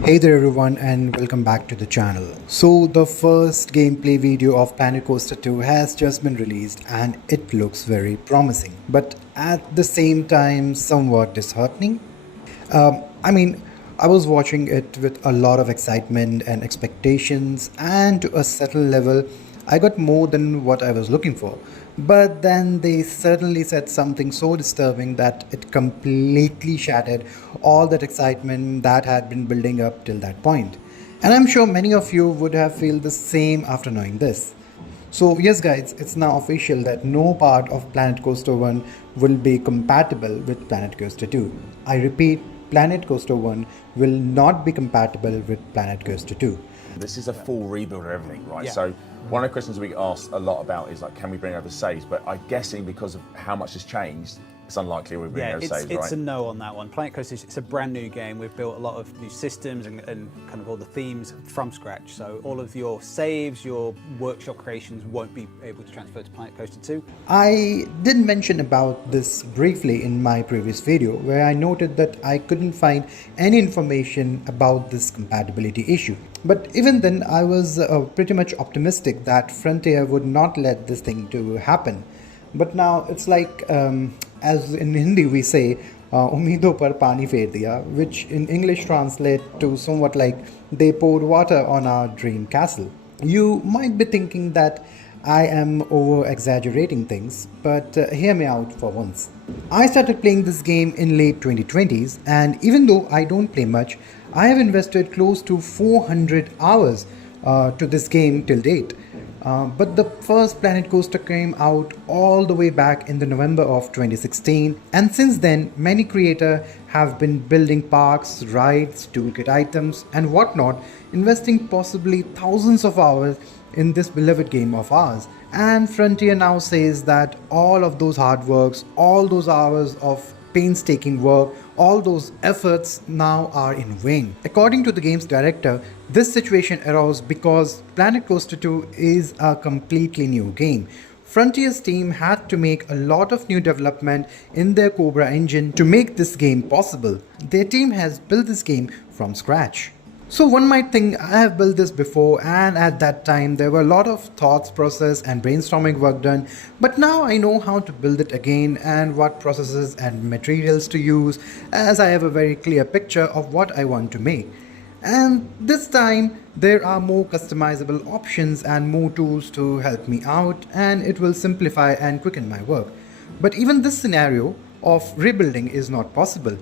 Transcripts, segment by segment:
Hey there everyone and welcome back to the channel. So the first gameplay video of Planet Coaster 2 has just been released and it looks very promising, but at the same time somewhat disheartening. I mean, I was watching it with a lot of excitement and expectations, and to a certain level, I got more than what I was looking for. But then they certainly said something so disturbing that it completely shattered all that excitement that had been building up till that point. And I'm sure many of you would have felt the same after knowing this. So yes guys, it's now official that no part of Planet Coaster 1 will be compatible with Planet Coaster 2. I repeat, Planet Coaster 1 will not be compatible with Planet Coaster 2. This is a full rebuild of everything, right? Yeah. So one of the questions we get asked a lot about is like, can we bring over saves? But I'm guessing because of how much has changed, it's unlikely we'll bring Yeah, over it's, saves, right? it's a no on that one. Planet Coaster, it's a brand new game. We've built a lot of new systems and kind of all the themes from scratch. So all of your saves, your workshop creations won't be able to transfer to Planet Coaster 2. I did mention about this briefly in my previous video where I noted that I couldn't find any information about this compatibility issue. But even then I was pretty much optimistic that Frontier would not let this thing to happen. But now it's like, as in Hindi we say, उम्मीदों पर पानी फेर दिया, which in English translate to somewhat like they poured water on our dream castle. You might be thinking that I am over exaggerating things, but hear me out for once. I started playing this game in late 2020s, and even though I don't play much, I have invested close to 400 hours to this game till date. But the first Planet Coaster came out all the way back in the November of 2016, and since then many creators have been building parks, rides, toolkit items and whatnot, investing possibly thousands of hours in this beloved game of ours. And Frontier now says that all of those hard works, all those hours of painstaking work, all those efforts now are in vain. According to the game's director, this situation arose because Planet Coaster 2 is a completely new game. Frontier's team had to make a lot of new development in their Cobra engine to make this game possible. Their team has built this game from scratch. So one might think I have built this before, and at that time there were a lot of thoughts, process and brainstorming work done, but now I know how to build it again and what processes and materials to use, as I have a very clear picture of what I want to make. And this time there are more customizable options and more tools to help me out, and it will simplify and quicken my work. But even this scenario of rebuilding is not possible.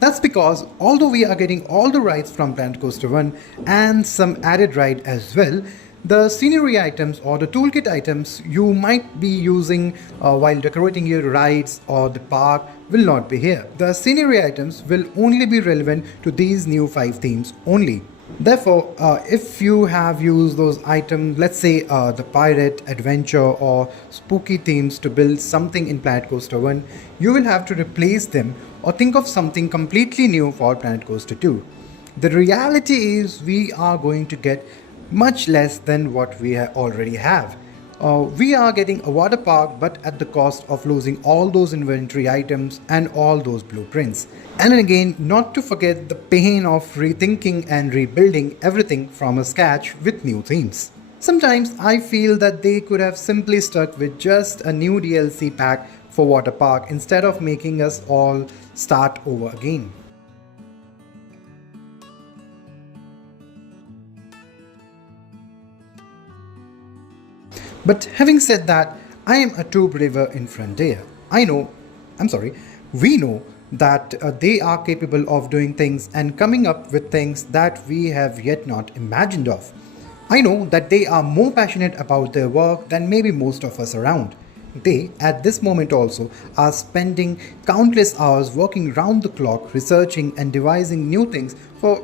That's because although we are getting all the rides from Planet Coaster 1 and some added ride as well, the scenery items or the toolkit items you might be using while decorating your rides or the park will not be here. The scenery items will only be relevant to these new 5 themes only. Therefore, if you have used those items, let's say the pirate, adventure or spooky themes to build something in Planet Coaster 1, you will have to replace them or think of something completely new for Planet Coaster 2. The reality is we are going to get much less than what we already have. We are getting a water park, but at the cost of losing all those inventory items and all those blueprints. And again, not to forget the pain of rethinking and rebuilding everything from a scratch with new themes. Sometimes I feel that they could have simply stuck with just a new DLC pack for water park instead of making us all start over again. But having said that, I am a true believer in Frontier. We know that they are capable of doing things and coming up with things that we have yet not imagined of. I know that they are more passionate about their work than maybe most of us around. They, at this moment also, are spending countless hours working round the clock, researching and devising new things for,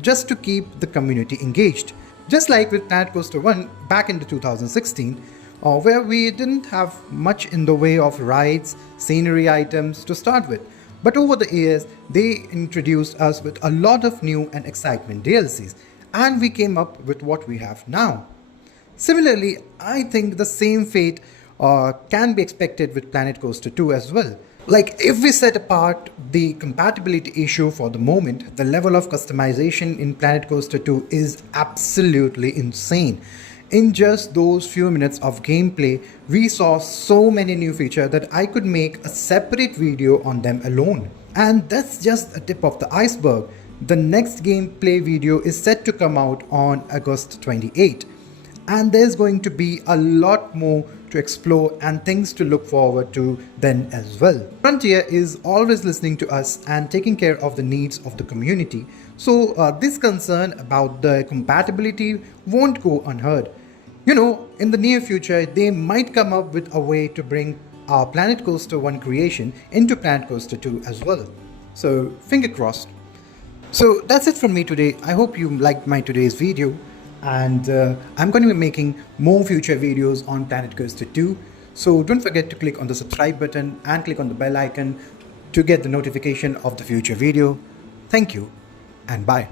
just to keep the community engaged. Just like with Planet Coaster 1 back in the 2016, where we didn't have much in the way of rides, scenery items to start with. But over the years, they introduced us with a lot of new and excitement DLCs, and we came up with what we have now. Similarly, I think the same fate can be expected with Planet Coaster 2 as well. Like, if we set apart the compatibility issue for the moment, the level of customization in Planet Coaster 2 is absolutely insane. In just those few minutes of gameplay, we saw so many new features that I could make a separate video on them alone. And that's just a tip of the iceberg. The next gameplay video is set to come out on August 28. And there's going to be a lot more to explore and things to look forward to then as well. Frontier is always listening to us and taking care of the needs of the community, so this concern about the compatibility won't go unheard. You know, in the near future, they might come up with a way to bring our Planet Coaster 1 creation into Planet Coaster 2 as well. So, finger crossed. So that's it from me today. I hope you liked my today's video. And I'm going to be making more future videos on Planet Coaster 2, so don't forget to click on the subscribe button and click on the bell icon to get the notification of the future video. Thank you and bye.